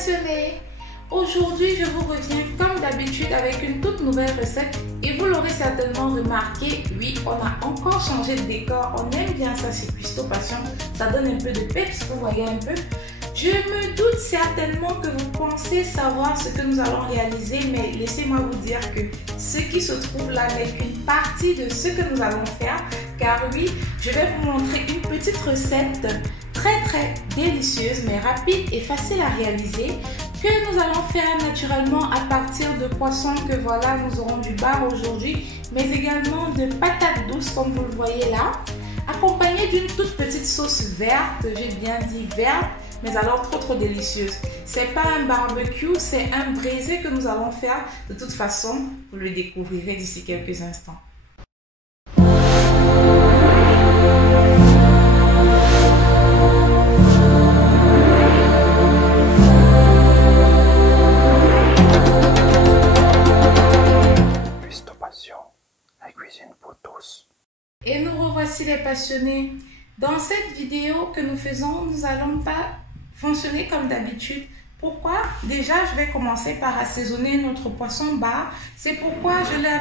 passionnés! Aujourd'hui, je vous reviens comme d'habitude avec une toute nouvelle recette et vous l'aurez certainement remarqué, oui, on a encore changé de décor, on aime bien ça, c'est Cuistot Passion, ça donne un peu de peps, vous voyez un peu. Je me doute certainement que vous pensez savoir ce que nous allons réaliser, mais laissez-moi vous dire que ce qui se trouve là n'est qu'une partie de ce que nous allons faire, car oui, je vais vous montrer une petite recette très délicieuse, mais rapide et facile à réaliser, que nous allons faire naturellement à partir de poissons que voilà, nous aurons du bar aujourd'hui, mais également de patates douces comme vous le voyez là, accompagné d'une toute petite sauce verte, j'ai bien dit verte, mais alors trop délicieuse. C'est pas un barbecue, c'est un braisé que nous allons faire. De toute façon, vous le découvrirez d'ici quelques instants. Cuistot Passion, la cuisine pour tous. Et nous revoici les passionnés. Dans cette vidéo que nous faisons, nous n'allons pas fonctionner comme d'habitude. Pourquoi? Déjà, je vais commencer par assaisonner notre poisson bar. C'est pourquoi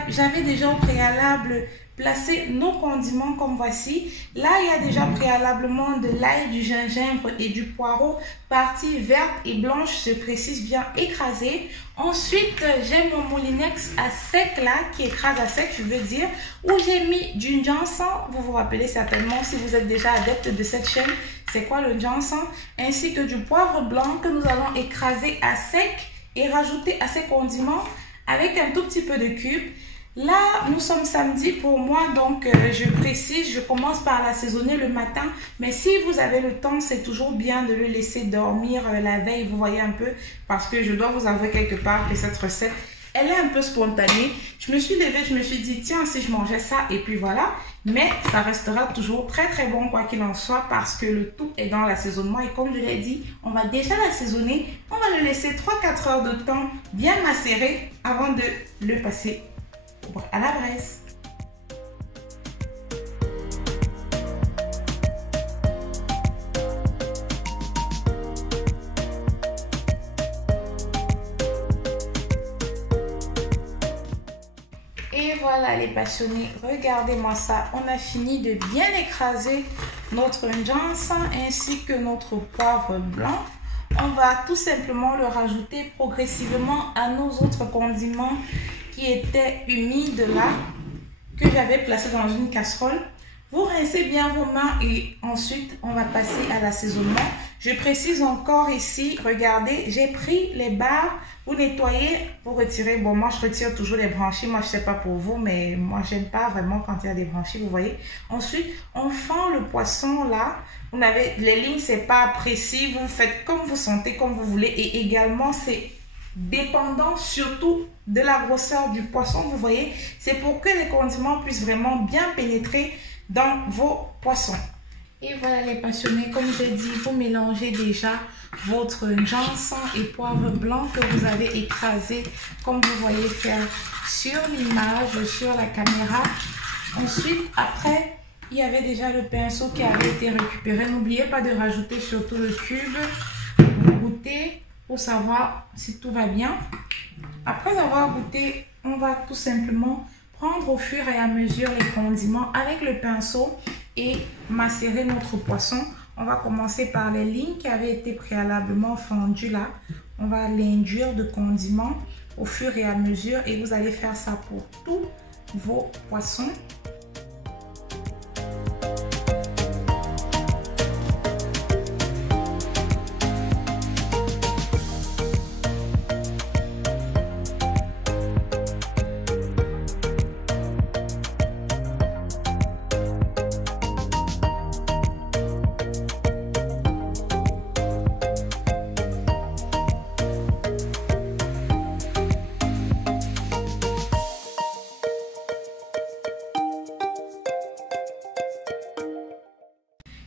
j'avais déjà au préalable placé nos condiments comme voici. Là, il y a déjà préalablement de l'ail, du gingembre et du poireau. Partie verte et blanche, se précise bien écrasée. Ensuite, j'ai mon moulinex à sec là, qui écrase à sec, je veux dire, où j'ai mis du ginseng. Vous vous rappelez certainement, si vous êtes déjà adepte de cette chaîne, c'est quoi le ginseng, ainsi que du poivre blanc que nous allons écraser à sec et rajouter à ces condiments avec un tout petit peu de cubes. Là, nous sommes samedi pour moi, donc je précise, je commence par l'assaisonner le matin. Mais si vous avez le temps, c'est toujours bien de le laisser dormir la veille, vous voyez un peu. Parce que je dois vous avouer quelque part que cette recette, elle est un peu spontanée. Je me suis levée, je me suis dit, tiens, si je mangeais ça, et puis voilà. Mais ça restera toujours très bon, quoi qu'il en soit, parce que le tout est dans l'assaisonnement. Et comme je l'ai dit, on va déjà l'assaisonner. On va le laisser 3-4 heures de temps bien macérer avant de le passer à la braise. Et voilà les passionnés, regardez-moi ça, on a fini de bien écraser notre ginseng ainsi que notre poivre blanc. On va tout simplement le rajouter progressivement à nos autres condiments qui étaient humides là, que j'avais placé dans une casserole. Vous rincez bien vos mains et ensuite on va passer à l'assaisonnement. Je précise encore ici, regardez, j'ai pris les barres, vous nettoyez, vous retirez. Bon, moi je retire toujours les branchies, moi je sais pas pour vous, mais moi j'aime pas vraiment quand il y a des branchies, vous voyez. Ensuite, on fend le poisson là. Vous avez les lignes, c'est pas précis, vous faites comme vous sentez, comme vous voulez. Et également, c'est dépendant surtout de la grosseur du poisson, vous voyez. C'est pour que les condiments puissent vraiment bien pénétrer dans vos poissons. Et voilà les passionnés, comme j'ai dit, vous mélangez déjà votre ginseng et poivre blanc que vous avez écrasé, comme vous voyez faire sur l'image, sur la caméra. Ensuite, après, il y avait déjà le pinceau qui avait été récupéré. N'oubliez pas de rajouter surtout le cube. Vous goûtez pour savoir si tout va bien. Après avoir goûté, on va tout simplement prendre au fur et à mesure les condiments avec le pinceau et macérer notre poisson. On va commencer par les lignes qui avaient été préalablement fendues là. On va l'induire de condiments au fur et à mesure et vous allez faire ça pour tous vos poissons.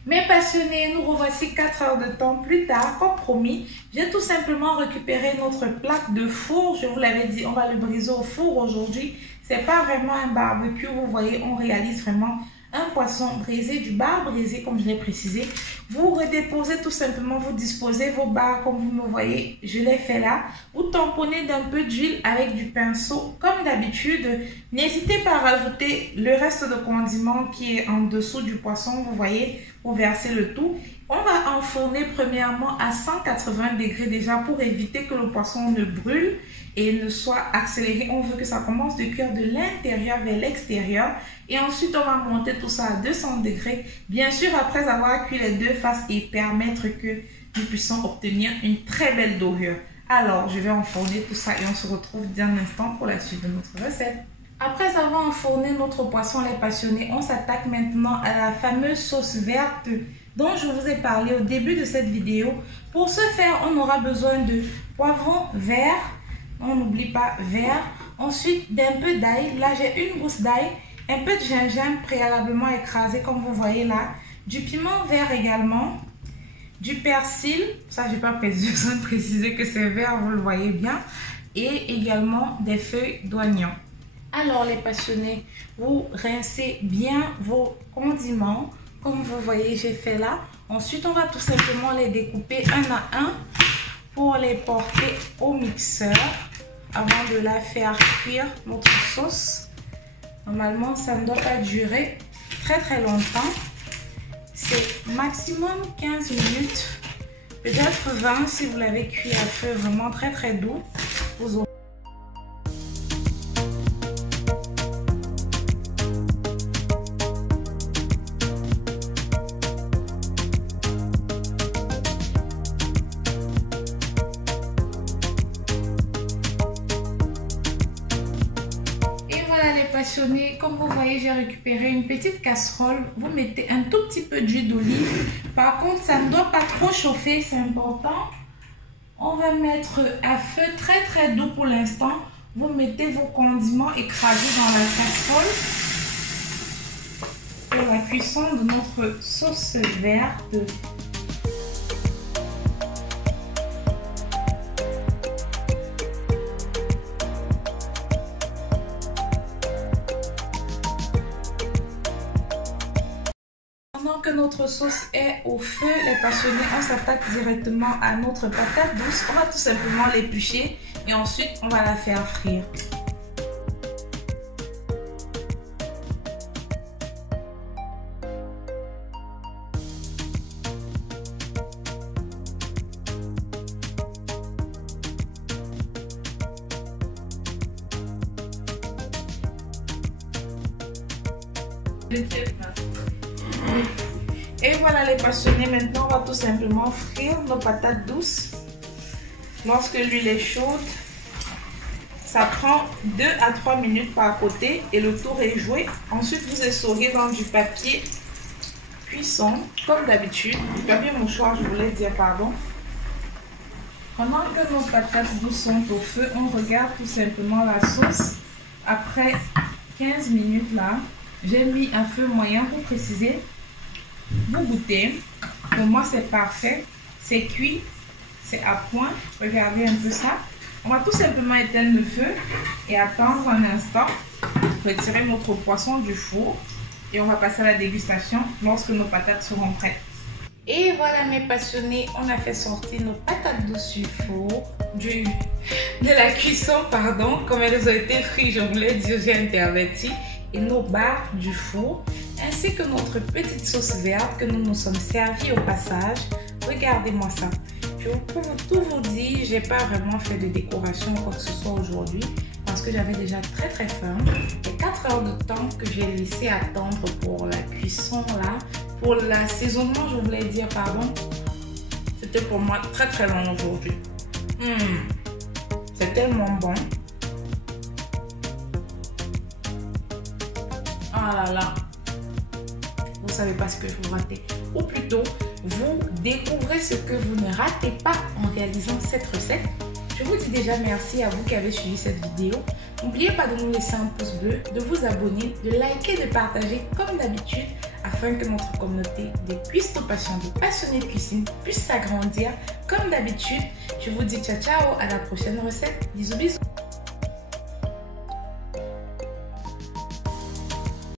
Mes passionnés, nous revoici 4 heures de temps plus tard. Comme promis, j'ai tout simplement récupéré notre plaque de four. Je vous l'avais dit, on va le briser au four aujourd'hui. C'est pas vraiment un barbecue, vous voyez, on réalise vraiment un poisson brisé, du bar brisé comme je l'ai précisé. Vous redéposez tout simplement, vous disposez vos barres comme vous me voyez, je l'ai fait là. Vous tamponnez d'un peu d'huile avec du pinceau comme d'habitude. N'hésitez pas à rajouter le reste de condiment qui est en dessous du poisson, vous voyez, pour verser le tout. On va enfourner premièrement à 180 degrés déjà pour éviter que le poisson ne brûle et ne soit accéléré. On veut que ça commence de cuire de l'intérieur vers l'extérieur. Et ensuite, on va monter tout ça à 200 degrés. Bien sûr, après avoir cuit les deux faces et permettre que nous puissions obtenir une très belle dorure. Alors, je vais enfourner tout ça et on se retrouve dans un instant pour la suite de notre recette. Après avoir enfourné notre poisson, les passionnés, on s'attaque maintenant à la fameuse sauce verte dont je vous ai parlé au début de cette vidéo. Pour ce faire, on aura besoin de poivron vert, on n'oublie pas vert, ensuite d'un peu d'ail, là j'ai une gousse d'ail, un peu de gingembre préalablement écrasé comme vous voyez là, du piment vert également, du persil, ça j'ai pas besoin de préciser que c'est vert, vous le voyez bien, et également des feuilles d'oignon. Alors les passionnés, vous rincez bien vos condiments. Comme vous voyez, j'ai fait là. Ensuite, on va tout simplement les découper un à un pour les porter au mixeur avant de la faire cuire notre sauce. Normalement, ça ne doit pas durer très longtemps. C'est maximum 15 minutes, peut-être 20 si vous l'avez cuit à feu vraiment très doux. Vous aurez passionnés. Comme vous voyez, j'ai récupéré une petite casserole. Vous mettez un tout petit peu d'huile d'olive. Par contre, ça ne doit pas trop chauffer, c'est important. On va mettre à feu très doux pour l'instant. Vous mettez vos condiments écrasés dans la casserole pour la cuisson de notre sauce verte. Pendant que notre sauce est au feu, les passionnés, on s'attaque directement à notre patate douce. On va tout simplement l'éplucher et ensuite on va la faire frire. Et voilà les passionnés, maintenant on va tout simplement frire nos patates douces. Lorsque l'huile est chaude, ça prend 2 à 3 minutes par côté et le tour est joué. Ensuite vous essorez dans du papier cuisson comme d'habitude, du papier mouchoir je voulais dire pardon. Pendant que nos patates douces sont au feu, on regarde tout simplement la sauce. Après 15 minutes là, j'ai mis à feu moyen pour préciser. Vous goûtez, pour moi c'est parfait, c'est cuit, c'est à point. Regardez un peu ça. On va tout simplement éteindre le feu et attendre un instant, retirer notre poisson du four et on va passer à la dégustation lorsque nos patates seront prêtes. Et voilà mes passionnés, on a fait sortir nos patates douces du four, de la cuisson pardon, comme elles ont été frites, je voulais dire, j'ai interverti, et nos barres du four, ainsi que notre petite sauce verte que nous nous sommes servis au passage. Regardez-moi ça. Pour tout vous dire, j'ai pas vraiment fait de décoration ou quoi que ce soit aujourd'hui parce que j'avais déjà très faim. Et 4 heures de temps que j'ai laissé attendre pour la cuisson là, pour l'assaisonnement je voulais dire pardon, c'était pour moi très long aujourd'hui. C'est tellement bon. Oh là là. Vous savez pas ce que vous ratez, ou plutôt vous découvrez ce que vous ne ratez pas en réalisant cette recette. Je vous dis déjà merci à vous qui avez suivi cette vidéo. N'oubliez pas de nous laisser un pouce bleu, de vous abonner, de liker, de partager comme d'habitude afin que notre communauté des cuistopations, des passionnés de cuisine puisse s'agrandir comme d'habitude. Je vous dis ciao à la prochaine recette. Bisous.